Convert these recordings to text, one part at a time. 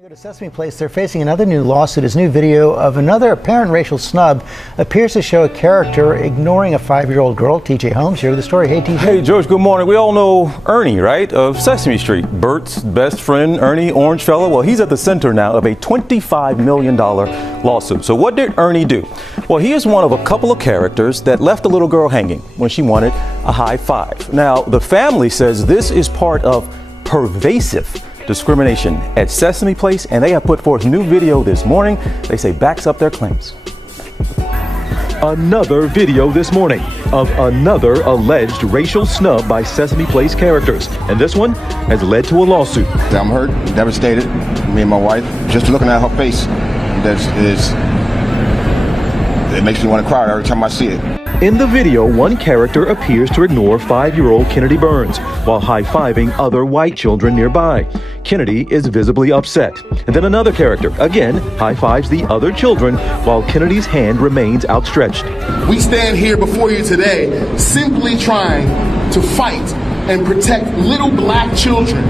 Go to Sesame Place. They're facing another new lawsuit. His new video of another apparent racial snub appears to show a character ignoring a 5-year-old girl. TJ Holmes here with the story. Hey, TJ. Hey, George, good morning. We all know Ernie, right, of Sesame Street. Bert's best friend, Ernie, orange fella. Well, he's at the center now of a $25 million lawsuit. So what did Ernie do? Well, he is one of a couple of characters that left a little girl hanging when she wanted a high five. Now, the family says this is part of pervasive discrimination at Sesame Place, and they have put forth new video this morning they say backs up their claims. Another video this morning of another alleged racial snub by Sesame Place characters, and this one has led to a lawsuit. I'm hurt, devastated, me and my wife. Just looking at her face, it makes me want to cry every time I see it. In the video, one character appears to ignore 5-year-old Kennedy Burns while high-fiving other white children nearby. Kennedy is visibly upset. And then another character, again, high-fives the other children while Kennedy's hand remains outstretched. We stand here before you today simply trying to fight and protect little black children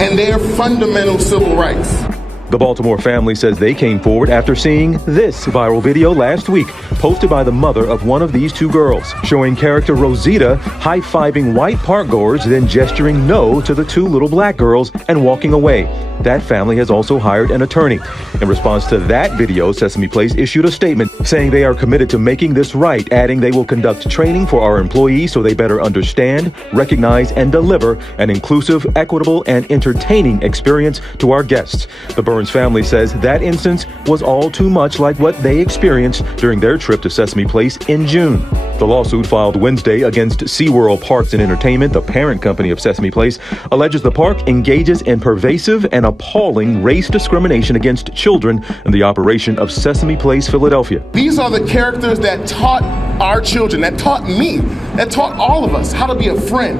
and their fundamental civil rights. The Baltimore family says they came forward after seeing this viral video last week, posted by the mother of one of these two girls, showing character Rosita high-fiving white park-goers, then gesturing no to the two little black girls and walking away. That family has also hired an attorney. In response to that video, Sesame Place issued a statement saying they are committed to making this right, adding they will conduct training for our employees so they better understand, recognize, and deliver an inclusive, equitable, and entertaining experience to our guests. The Burns family says that instance was all too much like what they experienced during their trip to Sesame Place in June. The lawsuit filed Wednesday against SeaWorld Parks and Entertainment, the parent company of Sesame Place, alleges the park engages in pervasive and appalling race discrimination against children in the operation of Sesame Place, Philadelphia. These are the characters that taught our children, that taught me, that taught all of us how to be a friend,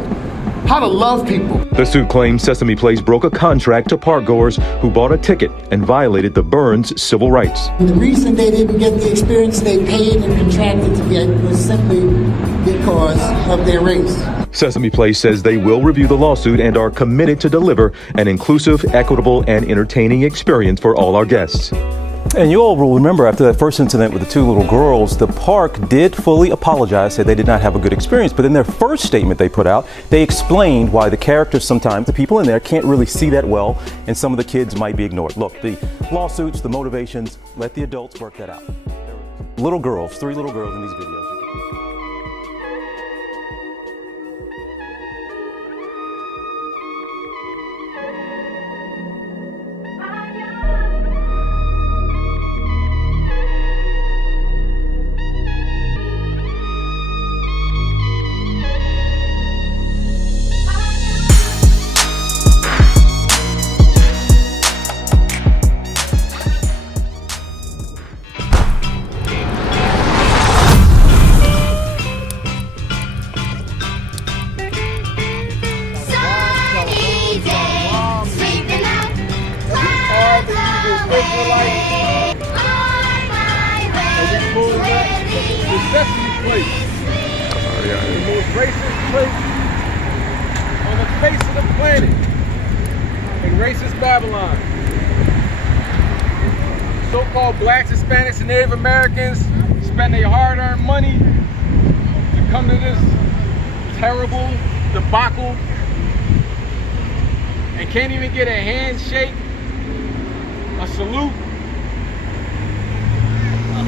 how to love people. The suit claims Sesame Place broke a contract to park-goers who bought a ticket and violated the Burns civil rights. The reason they didn't get the experience they paid and contracted to get was simply because of their race. Sesame Place says they will review the lawsuit and are committed to deliver an inclusive, equitable, and entertaining experience for all our guests. And you all will remember after that first incident with the two little girls, the park did fully apologize, said they did not have a good experience. But in their first statement they put out, they explained why the characters sometimes, the people in there, can't really see that well, and some of the kids might be ignored. Look, the lawsuits, the motivations, let the adults work that out. Little girls, 3 little girls in these videos. Sesame Place, the most racist place on the face of the planet, in racist Babylon. So-called blacks, Hispanics, and Native Americans spend their hard-earned money to come to this terrible debacle and can't even get a handshake, a salute.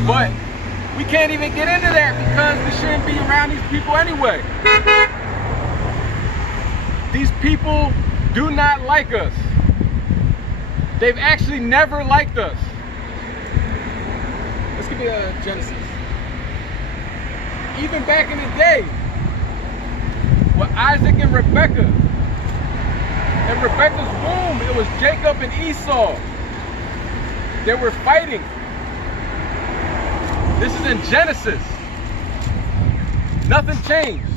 But we can't even get into that because we shouldn't be around these people anyway. These people do not like us. They've actually never liked us. Let's give me a Genesis. Even back in the day, with Isaac and Rebekah, in Rebekah's womb, it was Jacob and Esau. They were fighting. This is in Genesis. Nothing changed.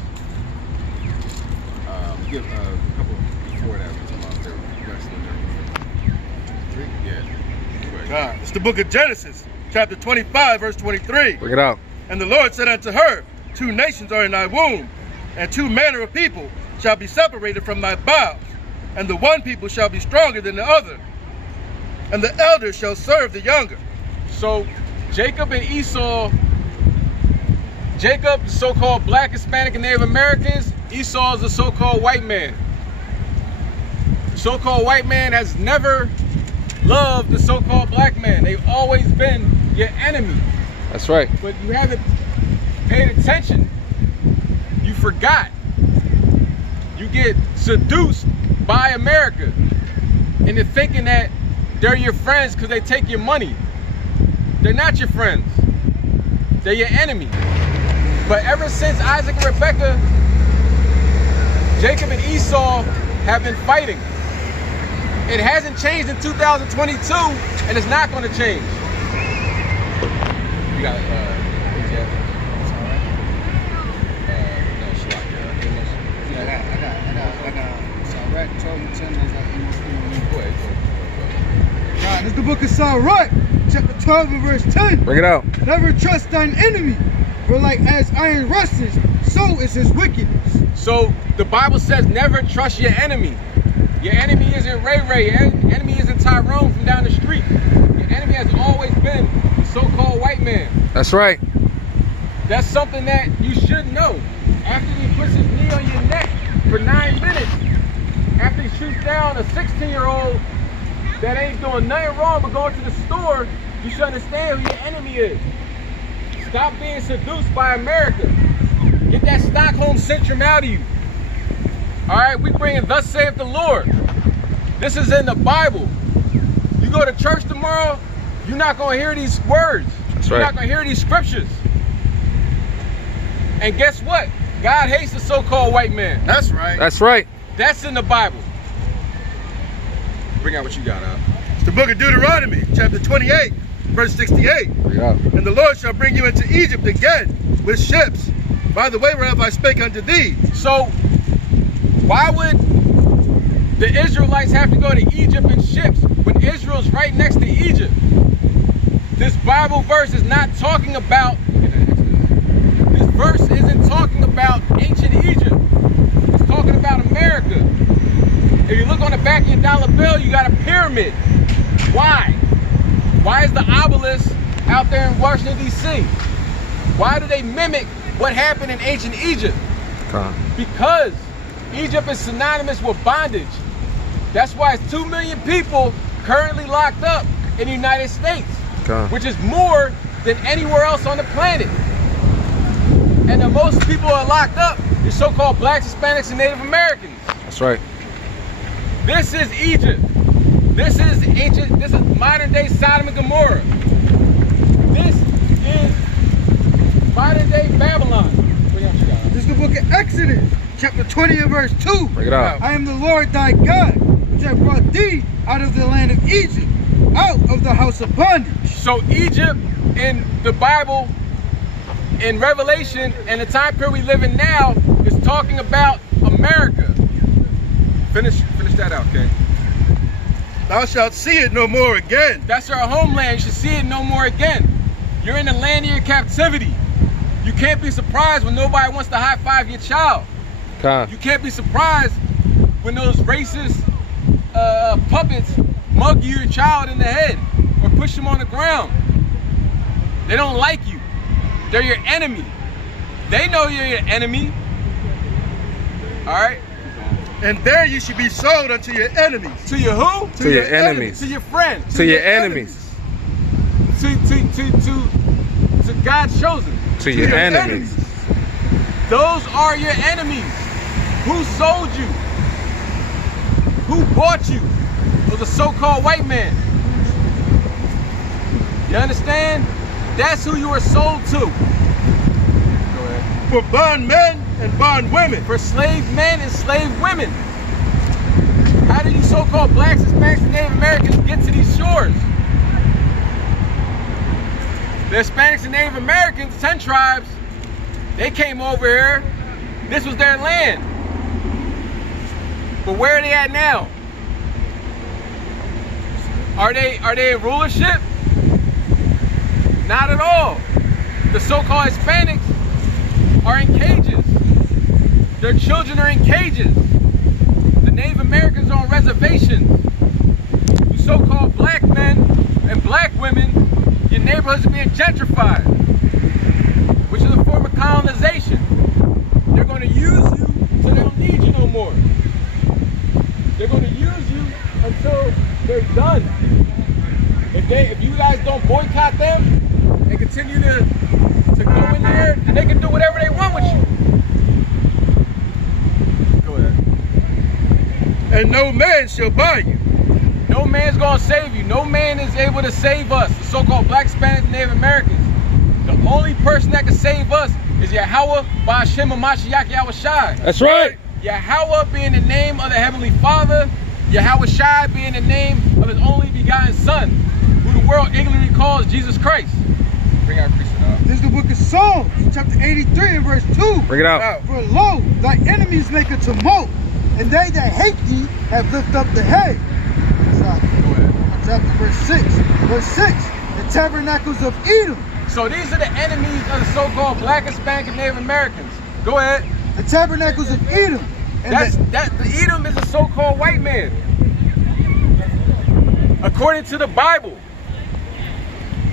We give a couple before that. Yeah. It's the book of Genesis, chapter 25, verse 23. Bring it out. And the Lord said unto her, 2 nations are in thy womb, and 2 manner of people shall be separated from thy bowels, and the one people shall be stronger than the other, and the elder shall serve the younger. So Jacob and Esau, Jacob, the so-called black, Hispanic, and Native Americans. Esau is the so-called white man. The so-called white man has never loved the so-called black man. They've always been your enemy. That's right. But you haven't paid attention. You forgot. You get seduced by America into thinking that they're your friends because they take your money. They're not your friends. They're your enemy. But ever since Isaac and Rebekah, Jacob and Esau have been fighting. It hasn't changed in 2022, and it's not going to change. You got This is the book of Sirach, chapter 12 and verse 10. Bring it out. Never trust thine enemy, for like as iron rusteth, so is his wickedness. So the Bible says never trust your enemy. Your enemy isn't Ray Ray. Your enemy isn't Tyrone from down the street. Your enemy has always been the so-called white man. That's right. That's something that you should know. After he puts his knee on your neck for 9 minutes, after he shoots down a 16-year-old that ain't doing nothing wrong but going to the store, you should understand who your enemy is. Stop being seduced by America. Get that Stockholm syndrome out of you. All right, we bringing thus saith the Lord. This is in the Bible. You go to church tomorrow, you're not going to hear these words. That's You're right. not going to hear these scriptures. And guess what? God hates the so-called white man. That's right. That's right. That's in the Bible. Bring out what you got, out. It's the book of Deuteronomy, chapter 28, verse 68. Bring it out. And the Lord shall bring you into Egypt again with ships, by the way whereof I spake unto thee. So, why would the Israelites have to go to Egypt in ships when Israel's right next to Egypt? This Bible verse is not talking about, this verse isn't talking about ancient Egypt. It's talking about America. If you look on the back of your dollar bill, you got a pyramid. Why? Why is the obelisk out there in Washington, D.C.? Why do they mimic what happened in ancient Egypt? Because Egypt is synonymous with bondage. That's why it's 2 million people currently locked up in the United States, which is more than anywhere else on the planet. And the most people are locked up is so-called blacks, Hispanics, and Native Americans. That's right. This is Egypt. This is ancient, this is modern day Sodom and Gomorrah. This is modern day Babylon. This is the book of Exodus, chapter 20 and verse 2. Bring it out. I am the Lord thy God, which have brought thee out of the land of Egypt, out of the house of bondage. So Egypt in the Bible, in Revelation, and the time period we live in now, is talking about America. Finish that out, okay? Thou shalt see it no more again. That's our homeland. You should see it no more again. You're in the land of your captivity. You can't be surprised when nobody wants to high-five your child. You can't be surprised when those racist puppets mug your child in the head or push him on the ground. They don't like you. They're your enemy. They know you're your enemy. All right? And there you should be sold unto your enemies. To your who? To your enemies. To your friends. To your enemies. To God's chosen. To your enemies. Those are your enemies. Who sold you? Who bought you? It was a so-called white man. You understand? That's who you were sold to. Go ahead. For bond men and bond women. For slave men and slave women. How do you so-called blacks, Hispanics, and Native Americans get to these shores? The Hispanics and Native Americans, 10 tribes, they came over here. This was their land. But where are they at now? Are they in rulership? Not at all. The so-called Hispanics are in cages. Their children are in cages. The Native Americans are on reservations. The so-called black men neighborhoods are being gentrified, which is a form of colonization. They're going to use you so they don't need you no more. They're going to use you until they're done. If you guys don't boycott them and continue to go in there, then they can do whatever they want with you. Go ahead. And no man shall buy you. No man's gonna save you. No man is able to save us, the so-called Black, Hispanic, Native Americans. The only person that can save us is Yahweh, 𝐤𝐄𝐄𝐄. That's right. Yahweh being the name of the Heavenly Father, H.O.I being the name of his only begotten Son, who the world ignorantly calls Jesus Christ. Bring out Christ. This is the book of Psalms, chapter 83 and verse 2. Bring it out. For lo, thy enemies make a tumult, and they that hate thee have lifted up the head. Chapter verse 6. Verse 6, the tabernacles of Edom. So these are the enemies of the so-called Black, Hispanic, and Native Americans. Go ahead. The tabernacles of Edom. And The Edom is a so-called white man. According to the Bible,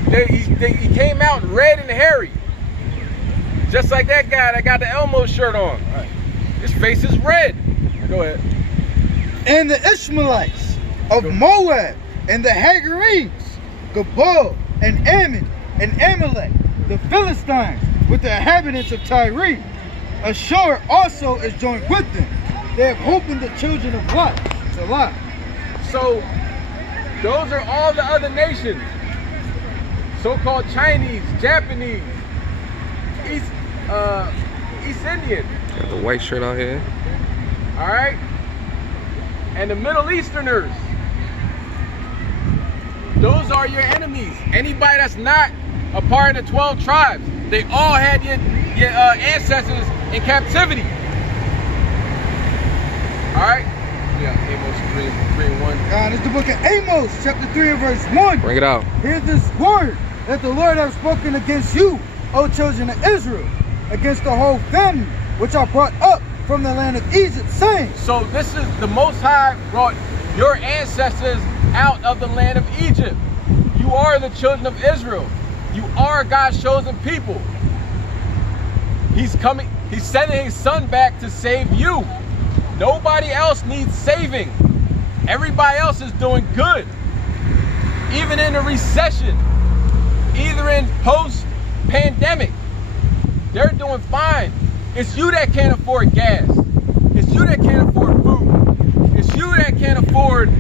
he came out red and hairy. Just like that guy that got the Elmo shirt on. His face is red. Go ahead. And the Ishmaelites of Moab, and the Hagarenes, Gabal, and Ammon, and Amalek, the Philistines, with the inhabitants of Tyre. Ashur also is joined with them. They have hope in the children of Lot. It's a lot. So, those are all the other nations. So-called Chinese, Japanese, East Indian. Got the white shirt out here. All right? And the Middle Easterners. Those are your enemies. Anybody that's not a part of the 12 tribes, they all had your ancestors in captivity. All right? Yeah, Amos 3 and 1. It's the book of Amos, chapter 3 and verse 1. Bring it out. Hear this word that the Lord hath spoken against you, O children of Israel, against the whole family, which I brought up from the land of Egypt, saying. So this is the Most High brought your ancestors out of the land of Egypt. You are the children of Israel. You are God's chosen people. He's sending his son back to save you. Nobody else needs saving. Everybody else is doing good. Even in a recession, either in post-pandemic, they're doing fine. It's you that can't afford gas. It's you that can't afford food. It's you that can't afford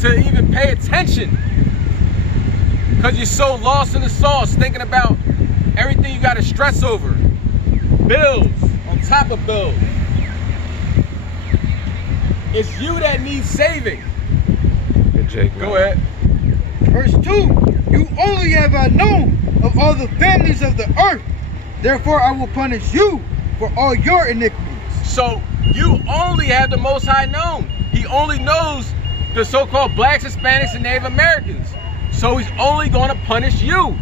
to even pay attention. Because you're so lost in the sauce, thinking about everything you got to stress over. Bills on top of bills. It's you that needs saving. Good Jake, Go ahead. Verse 2, you only have I known of all the families of the earth. Therefore I will punish you for all your iniquities. So you only have the Most High known. He only knows the so-called Blacks, Hispanics, and Native Americans. So he's only going to punish you.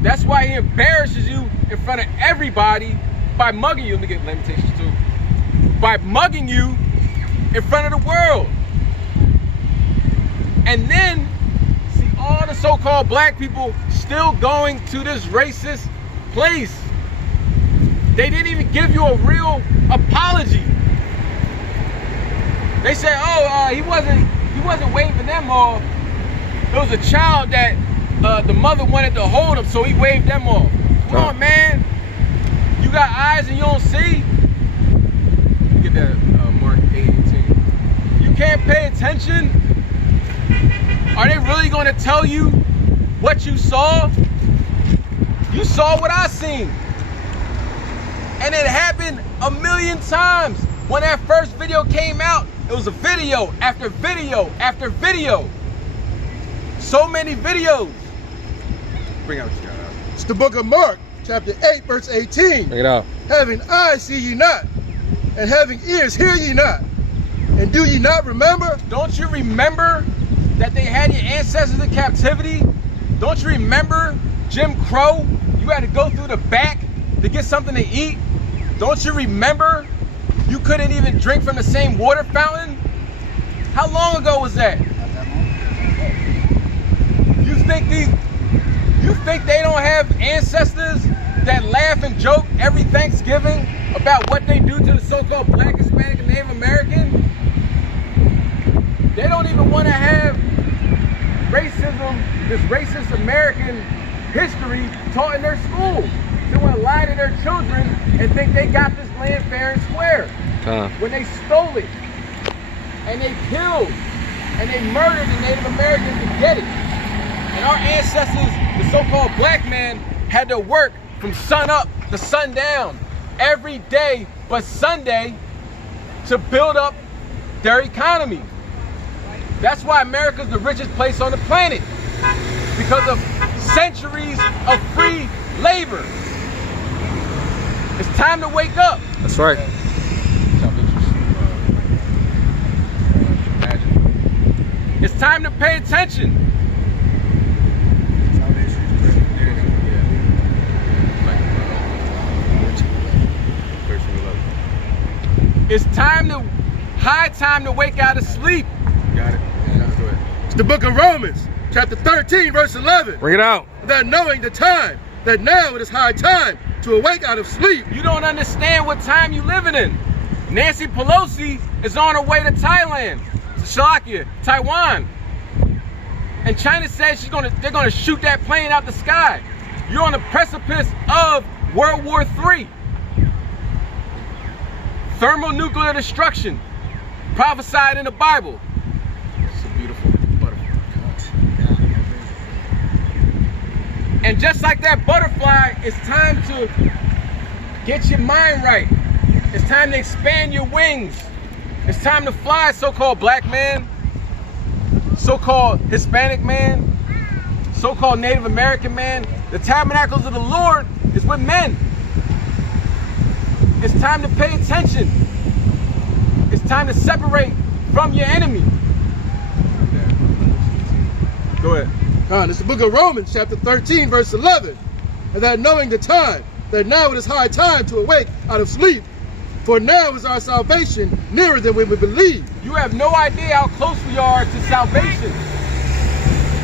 That's why he embarrasses you in front of everybody by mugging you. Let me get limitations too. By mugging you in front of the world. And then see all the so-called black people still going to this racist place. They didn't even give you a real apology. They said, oh, he wasn't waving them off. It was a child that the mother wanted to hold him, so he waved them off. Come on, man. You got eyes and you don't see? Get that Mark 8:18. You can't pay attention? Are they really going to tell you what you saw? You saw what I seen. And it happened a million times. When that first video came out, it was a video after video after video. So many videos. Bring out what you got out. It's the book of Mark, chapter 8, verse 18. Bring it out. Having eyes see ye not, and having ears hear ye not. And do ye not remember? Don't you remember that they had your ancestors in captivity? Don't you remember Jim Crow? You had to go through the back to get something to eat. Don't you remember you couldn't even drink from the same water fountain? How long ago was that? You think think they don't have ancestors that laugh and joke every Thanksgiving about what they do to the so-called Black, Hispanic, and Native American? They don't even want to have racism, this racist American history taught in their schools. They want to lie to their children and think they got this land fair and square. When they stole it, and they killed, and they murdered the Native Americans to get it. And our ancestors, the so-called black man, had to work from sun up to sundown every day but Sunday to build up their economy. That's why America's the richest place on the planet, because of centuries of free labor. It's time to wake up. That's right. It's time to pay attention. It's high time to wake out of sleep. Got it. It's the book of Romans, chapter 13, verse 11. Bring it out. That knowing the time, that now it is high time to awake out of sleep. You don't understand what time you living in. Nancy Pelosi is on her way to Thailand, Taiwan. And China says they're gonna shoot that plane out the sky. You're on the precipice of World War III. Thermonuclear destruction, prophesied in the Bible. It's a beautiful butterfly. And just like that butterfly, it's time to get your mind right. It's time to expand your wings. It's time to fly, so-called black man, so-called Hispanic man, so-called Native American man. The tabernacles of the Lord is with men. It's time to pay attention. It's time to separate from your enemy. Go ahead. It's the book of Romans, chapter 13, verse 11. And that knowing the time, that now it is high time to awake out of sleep. For now is our salvation nearer than when we believe. You have no idea how close we are to salvation.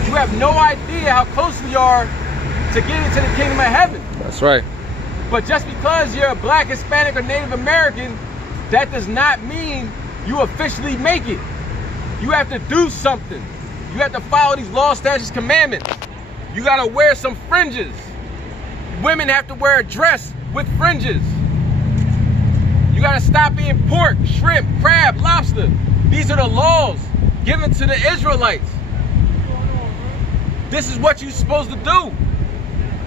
You have no idea how close we are to getting to the kingdom of heaven. That's right. But just because you're a black, Hispanic, or Native American, that does not mean you officially make it. You have to do something. You have to follow these laws, statutes, commandments. You gotta wear some fringes. Women have to wear a dress with fringes. You gotta stop eating pork, shrimp, crab, lobster. These are the laws given to the Israelites. This is what you're supposed to do.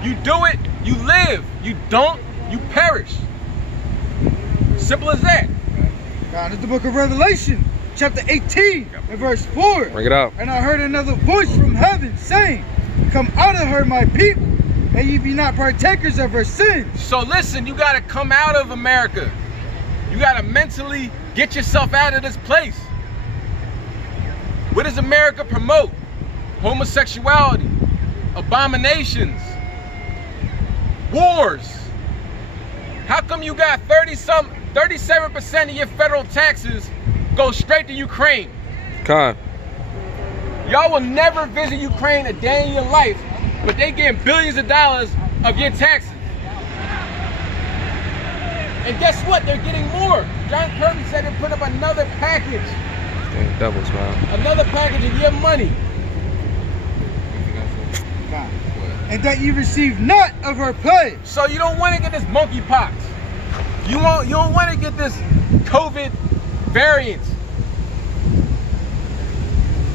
You do it, you live. You don't, you perish. Simple as that. God, it's the book of Revelation, chapter 18, and verse 4. Bring it out. And I heard another voice from heaven saying, come out of her, my people, and ye be not partakers of her sins. So listen, you gotta come out of America. You gotta mentally get yourself out of this place. What does America promote? Homosexuality, abominations, wars. How come you got 37% of your federal taxes go straight to Ukraine? Y'all will never visit Ukraine a day in your life, but they getting billions of dollars of your taxes. And guess what? They're getting more. John Kirby said they put up another package. Dang devils, man. Another package of your money. God. And that ye receive not of her pledge. So you don't want to get this monkeypox. You don't want to get this COVID variant.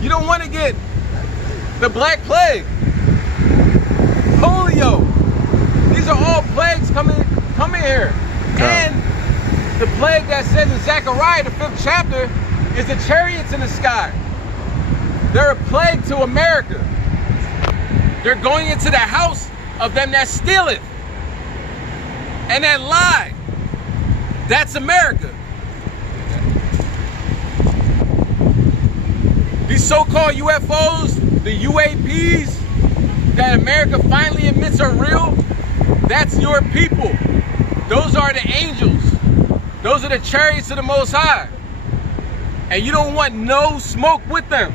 You don't want to get the Black Plague, polio. These are all plagues coming here. And the plague that says in Zechariah, the 5th chapter, is the chariots in the sky. They're a plague to America. They're going into the house of them that stealeth and that lie. That's America. These so-called UFOs, the UAPs that America finally admits are real, that's your people. Those are the angels. Those are the chariots of the Most High. And you don't want no smoke with them.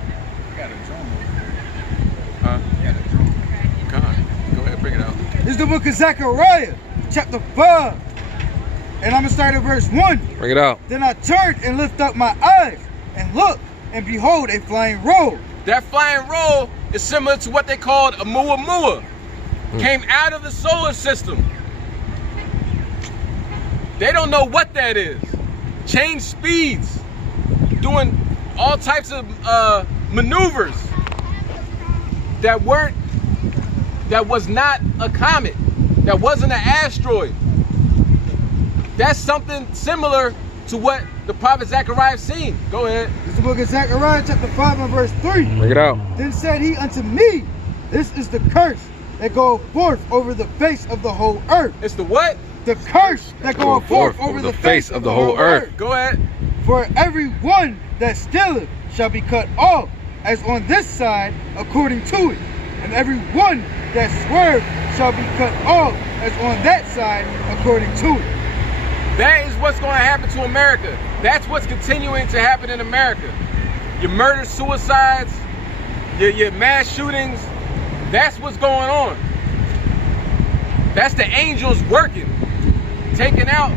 God, go ahead, It's the book of Zechariah, chapter 5. And I'm going to start at verse 1. Bring it out. Then I turned and lifted up my eyes and looked, and behold, a flying roll. That flying roll is similar to what they called a 𝐤𝐄𝐄. Came out of the solar system. They don't know what that is. Change speeds, doing all types of maneuvers that was not a comet, that wasn't an asteroid. That's something similar to what the prophet Zechariah seen. Go ahead. It's the book of Zechariah, chapter 5 and verse 3. Bring it out. Then said he unto me, this is the curse that goeth forth over the face of the whole earth. It's the what? The curse that goeth forth over the face of the whole earth. Go ahead. For every one that stealeth shall be cut off, as on this side according to it. And every one that swerveth shall be cut off, as on that side according to it. That is what's going to happen to America. That's what's continuing to happen in America. Your murder, suicides, your mass shootings, that's what's going on. That's the angels working, taking out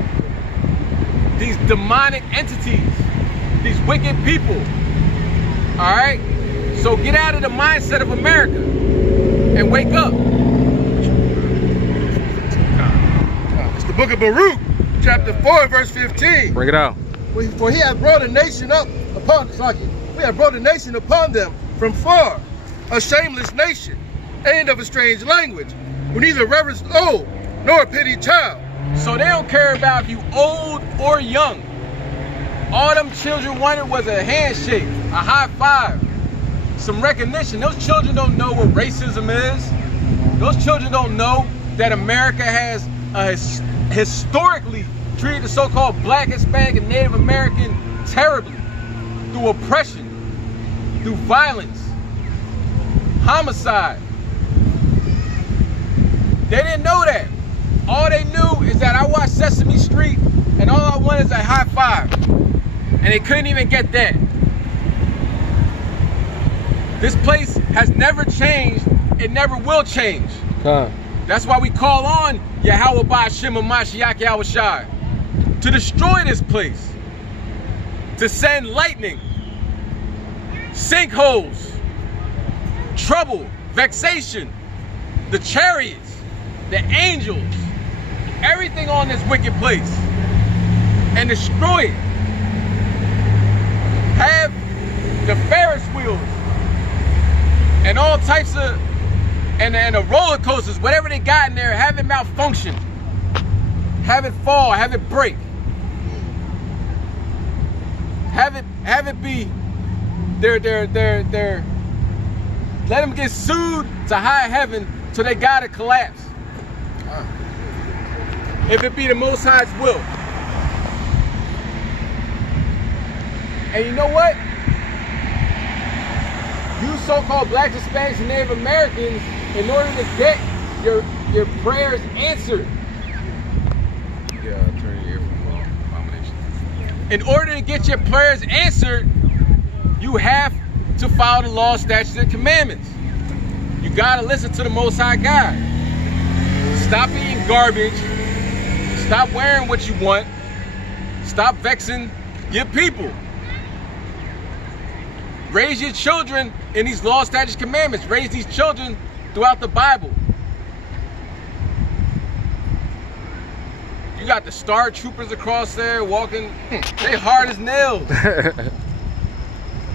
these demonic entities, these wicked people. All right? So get out of the mindset of America and wake up. It's the book of Baruch, chapter 4, verse 15. Bring it out. For he hath brought a nation up upon, we have brought a nation upon them from far, a shameless nation, and of a strange language, who neither reverence old nor pity child. So they don't care about if you old or young. All them children wanted was a handshake, a high five, some recognition. Those children don't know what racism is. Those children don't know that America has historically treated the so-called Black, Hispanic, and Native American terribly through oppression, through violence, homicide. They didn't know that. All they knew is that I watched Sesame Street and all I wanted is a high five. And they couldn't even get that. This place has never changed. It never will change. That's why we call on 𝐤𝐄𝐄𝐄 to destroy this place, to send lightning, sinkholes, trouble, vexation, the chariots, the angels, everything on this wicked place, and destroy it. Have the Ferris wheels and all types of and the roller coasters, whatever they got in there, have it malfunction, have it fall, have it break, have it be their let them get sued to high heaven till they gotta collapse. If it be the Most High's will. And you know what? You so-called Blacks, Hispanics, and Native Americans, in order to get your prayers answered. Turn your ear from abomination. In order to get your prayers answered, you have to follow the law, statutes, and commandments. You gotta listen to the Most High God. Stop eating garbage. Stop wearing what you want. Stop vexing your people. Raise your children in these law, statutes, commandments. Raise these children throughout the Bible. You got the Star Troopers across there walking. They hard as nails.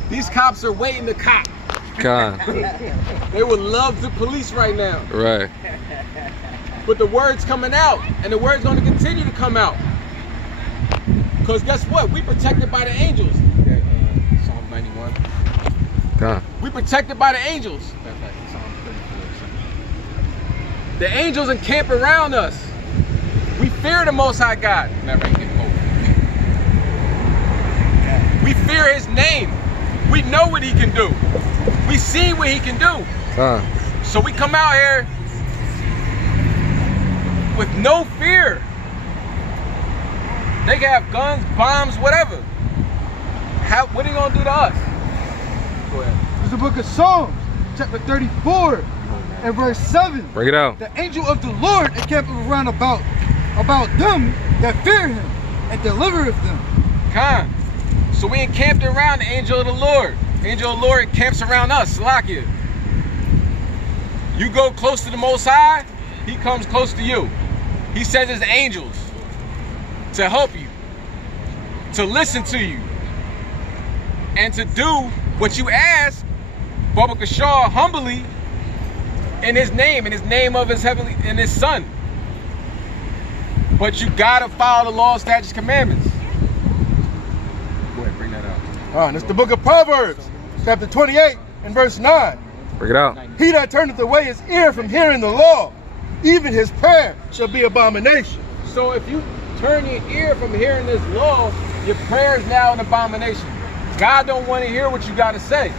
These cops are waiting to cop. God. They would love the police right now. Right. But the word's coming out, and the word's going to continue to come out. Because guess what? We protected by the angels. Psalm 91. God. We protected by the angels. The angels encamp around us. We fear the Most High God. We fear His name. We know what He can do. We see what He can do. So we come out here with no fear. They can have guns, bombs, whatever. What are you gonna do to us? Go ahead. It's the book of Psalms, chapter 34. and verse 7. Break it out. The angel of the Lord encampeth round about them that fear him, and delivereth them. Con. So we encamped around the angel of the Lord. Angel of the Lord encamps around us, Salakia. You go close to the Most High, he comes close to you. He sends his angels to help you, to listen to you, and to do what you ask, Baba Kashar, humbly, in his name of his heavenly, in his son. But you gotta follow the law, statutes, commandments. Go ahead, bring that out. All right, it's the book of Proverbs, chapter 28 and verse 9. Break it out. He that turneth away his ear from hearing the law, even his prayer shall be abomination. So if you turn your ear from hearing this law, your prayer is now an abomination. God don't want to hear what you got to say.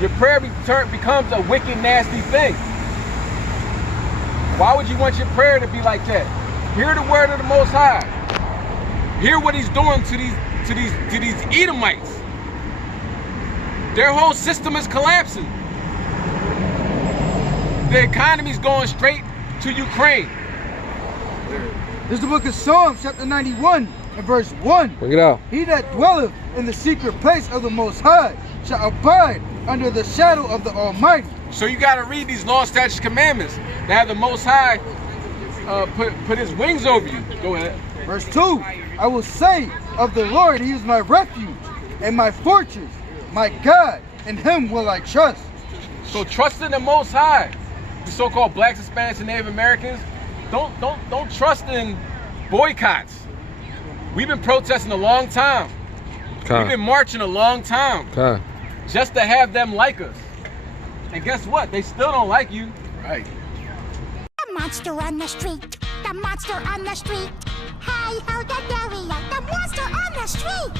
Your prayer becomes a wicked, nasty thing. Why would you want your prayer to be like that? Hear the word of the Most High. Hear what he's doing to these Edomites. Their whole system is collapsing. The economy's going straight to Ukraine. This is the book of Psalms, chapter 91, and verse 1. Break it out. He that dwelleth in the secret place of the Most High shall abide under the shadow of the Almighty. So you got to read these law, statutes, commandments that have the Most High put his wings over you. Go ahead. Verse 2, I will say of the Lord, he is my refuge and my fortress, my God, in him will I trust. So trust in the Most High. The so-called blacks, Hispanics, and Native Americans, don't trust in boycotts. We've been protesting a long time. We've been marching a long time just to have them like us. And guess what? They still don't like you. Right. The monster on the street. The monster on the street. Hi ho, the dairy, the monster on the street.